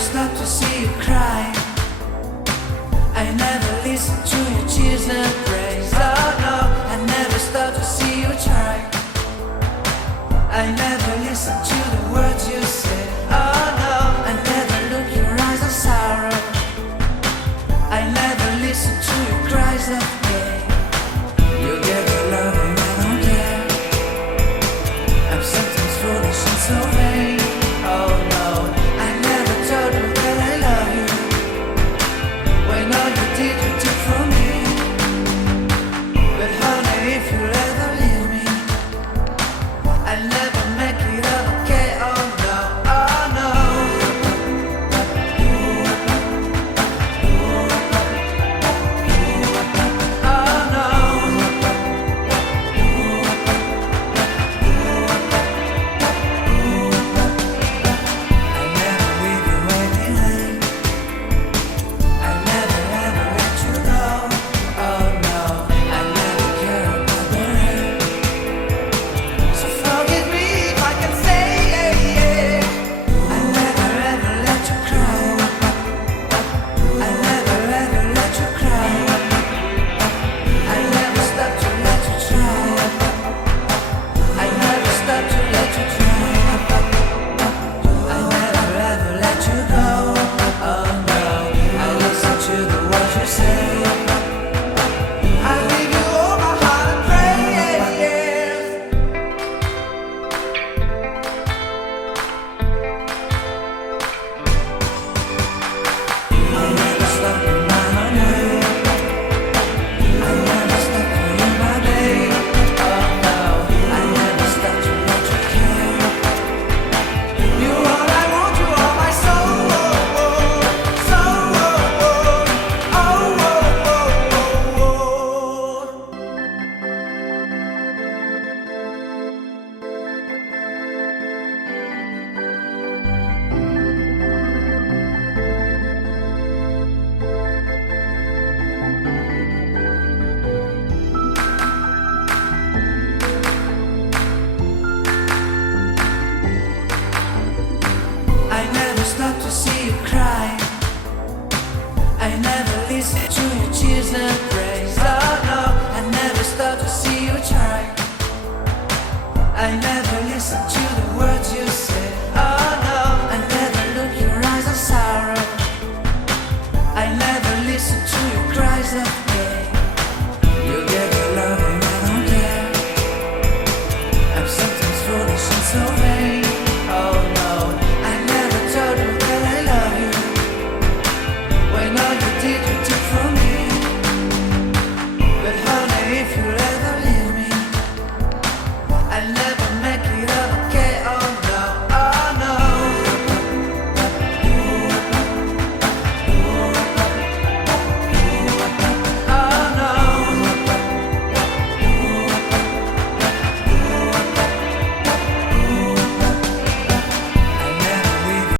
Stop to see you cry. I never listen to your tears and praise. Oh no, I never stop to see you try. I never listen to the words you say. Oh no, I never look your eyes of sorrow. I never listen to your cries of pain. You get the love and I don't care. I'm sometimes foolish and so vain. Oh no, I never told you that I love you, when all you did you took from me. But honey, if you ever leave me, I'll never make it up, okay? Oh no, oh no. Oh no. I never leave you anyway. I never ever let you go. Oh no, I never care about the rain. So forgive me if I can say yeah. I never ever let you cry. I never ever let you cry. I never stop to let you try. I never stop to let you try. I never ever let you go. Oh no, I listen to the words you say. I give you all my heart and prayers. I never stop in my own way. I never stop for you, my babe. Oh no, I never stop to let you care. You all I want, you are my soul. Soul. I never stop to see you cry. I never listen to your tears and